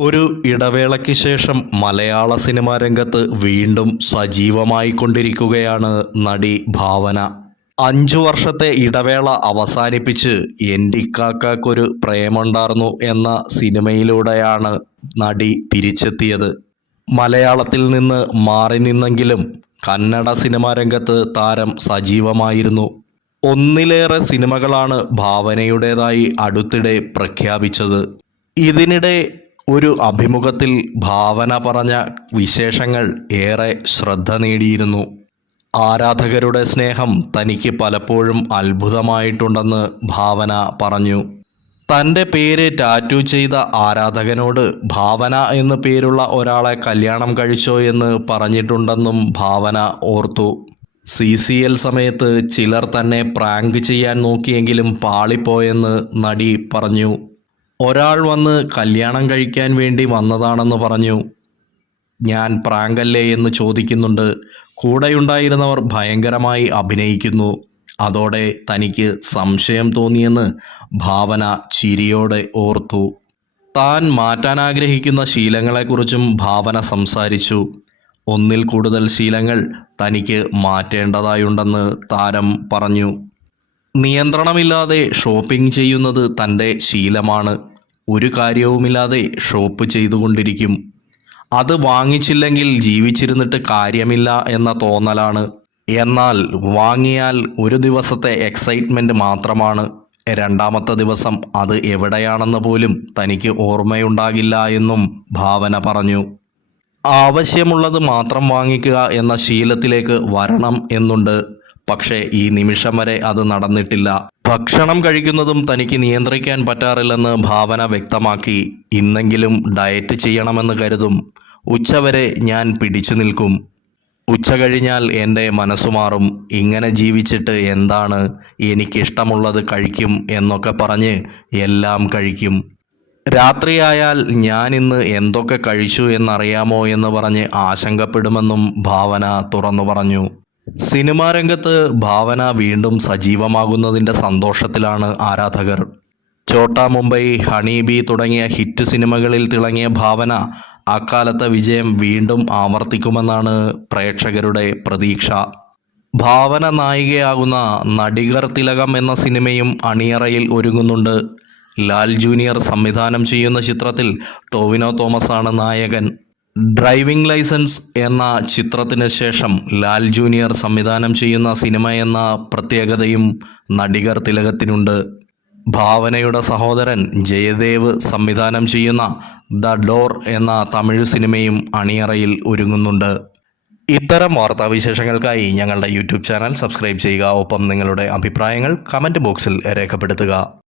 ഒരു ഇടവേളയ്ക്ക് ശേഷം മലയാള സിനിമാ രംഗത്ത് വീണ്ടും സജീവമായി കൊണ്ടിരിക്കുകയാണ് നടി ഭാവന. അഞ്ചു വർഷത്തെ ഇടവേള അവസാനിപ്പിച്ച് എൻഡിക്കാക്കൊരു പ്രേമുണ്ടായിരുന്നു എന്ന സിനിമയിലൂടെയാണ് നടി തിരിച്ചെത്തിയത്. മലയാളത്തിൽ നിന്ന് മാറി നിന്നെങ്കിലും കന്നഡ സിനിമാ രംഗത്ത് താരം സജീവമായിരുന്നു. ഒന്നിലേറെ സിനിമകളാണ് ഭാവനയുടേതായി അടുത്തിടെ പ്രഖ്യാപിച്ചത്. ഇതിനിടെ ഒരു അഭിമുഖത്തിൽ ഭാവന പറഞ്ഞ വിശേഷങ്ങൾ ഏറെ ശ്രദ്ധ നേടിയിരുന്നു. ആരാധകരുടെ സ്നേഹം തനിക്ക് പലപ്പോഴും അത്ഭുതമായിട്ടുണ്ടെന്ന് ഭാവന പറഞ്ഞു. തന്റെ പേര് ടാറ്റു ചെയ്ത ആരാധകനോട് ഭാവന എന്ന് പേരുള്ള ഒരാളെ കല്യാണം കഴിച്ചോ എന്ന് പറഞ്ഞിട്ടുണ്ടെന്നും ഭാവന ഓർത്തു. സി സി എൽ സമയത്ത് ചിലർ തന്നെ പ്രാങ്ക് ചെയ്യാൻ നോക്കിയെങ്കിലും പാളിപ്പോയെന്ന് നടി പറഞ്ഞു. ഒരാൾ വന്ന് കല്യാണം കഴിക്കാൻ വേണ്ടി വന്നതാണെന്ന് പറഞ്ഞു. ഞാൻ പ്രാങ്കല്ലേ എന്ന് ചോദിക്കുന്നുണ്ട്. കൂടെയുണ്ടായിരുന്നവർ ഭയങ്കരമായി അഭിനയിക്കുന്നു. അതോടെ തനിക്ക് സംശയം തോന്നിയെന്ന് ഭാവന ചിരിയോടെ ഓർത്തു. താൻ മാറ്റാൻ ആഗ്രഹിക്കുന്ന ശീലങ്ങളെക്കുറിച്ചും ഭാവന സംസാരിച്ചു. ഒന്നിൽ കൂടുതൽ ശീലങ്ങൾ തനിക്ക് മാറ്റേണ്ടതായുണ്ടെന്ന് താരം പറഞ്ഞു. നിയന്ത്രണമില്ലാതെ ഷോപ്പിംഗ് ചെയ്യുന്നത് തന്റെ ശീലമാണ്. ഒരു കാര്യവുമില്ലാതെ ഷോപ്പ് ചെയ്തുകൊണ്ടിരിക്കും. അത് വാങ്ങിച്ചില്ലെങ്കിൽ ജീവിച്ചിരുന്നിട്ട് കാര്യമില്ല എന്ന തോന്നലാണ്. എന്നാൽ വാങ്ങിയാൽ ഒരു ദിവസത്തെ എക്സൈറ്റ്മെന്റ് മാത്രമാണ്. രണ്ടാമത്തെ ദിവസം അത് എവിടെയാണെന്ന് പോലും തനിക്ക് ഓർമ്മയുണ്ടാകില്ല എന്നും ഭാവന പറഞ്ഞു. ആവശ്യമുള്ളത് മാത്രം വാങ്ങിക്കുക എന്ന ശീലത്തിലേക്ക് വരണം എന്നുണ്ട്. പക്ഷേ ഈ നിമിഷം വരെ അത് നടന്നിട്ടില്ല. ഭക്ഷണം കഴിക്കുന്നതും തനിക്ക് നിയന്ത്രിക്കാൻ പറ്റാറില്ലെന്ന് ഭാവന വ്യക്തമാക്കി. ഇന്നെങ്കിലും ഡയറ്റ് ചെയ്യണമെന്ന് കരുതും. ഉച്ചവരെ ഞാൻ പിടിച്ചു നിൽക്കും. ഉച്ച കഴിഞ്ഞാൽ എന്റെ മനസ്സു മാറും. ഇങ്ങനെ ജീവിച്ചിട്ട് എന്താണ് എനിക്കിഷ്ടമുള്ളത് കഴിക്കും എന്നൊക്കെ പറഞ്ഞ് എല്ലാം കഴിക്കും. രാത്രിയായാൽ ഞാൻ ഇന്ന് എന്തൊക്കെ കഴിച്ചു എന്നറിയാമോ എന്ന് പറഞ്ഞ് ആശങ്കപ്പെടുമെന്നും ഭാവന തുറന്നു പറഞ്ഞു. സിനിമാ രംഗത്ത് ഭാവന വീണ്ടും സജീവമാകുന്നതിന്റെ സന്തോഷത്തിലാണ് ആരാധകർ. ചോട്ടാ മുംബൈ ഹണി ബി തുടങ്ങിയ ഹിറ്റ് സിനിമകളിൽ തിളങ്ങിയ ഭാവന അക്കാലത്തെ വിജയം വീണ്ടും ആവർത്തിക്കുമെന്നാണ് പ്രേക്ഷകരുടെ പ്രതീക്ഷ. ഭാവന നായികയാകുന്ന നടികർ തിലകം എന്ന സിനിമയും അണിയറയിൽ ഒരുങ്ങുന്നുണ്ട്. ലാൽ ജൂനിയർ സംവിധാനം ചെയ്യുന്ന ചിത്രത്തിൽ ടോവിനോ തോമസ് ആണ് നായകൻ. ഡ്രൈവിംഗ് ലൈസൻസ് എന്ന ചിത്രത്തിന് ശേഷം ലാൽ ജൂനിയർ സംവിധാനം ചെയ്യുന്ന സിനിമ എന്ന പ്രത്യേകതയും നടികർ തിലകത്തിനുണ്ട്. ഭാവനയുടെ സഹോദരൻ ജയദേവ് സംവിധാനം ചെയ്യുന്ന ദ ഡോർ എന്ന തമിഴ് സിനിമയും അണിയറയിൽ ഒരുങ്ങുന്നുണ്ട്. ഇത്തരം വാർത്താ വിശേഷങ്ങൾക്കായി ഞങ്ങളുടെ യൂട്യൂബ് ചാനൽ സബ്സ്ക്രൈബ് ചെയ്യുക. ഒപ്പം നിങ്ങളുടെ അഭിപ്രായങ്ങൾ കമന്റ് ബോക്സിൽ രേഖപ്പെടുത്തുക.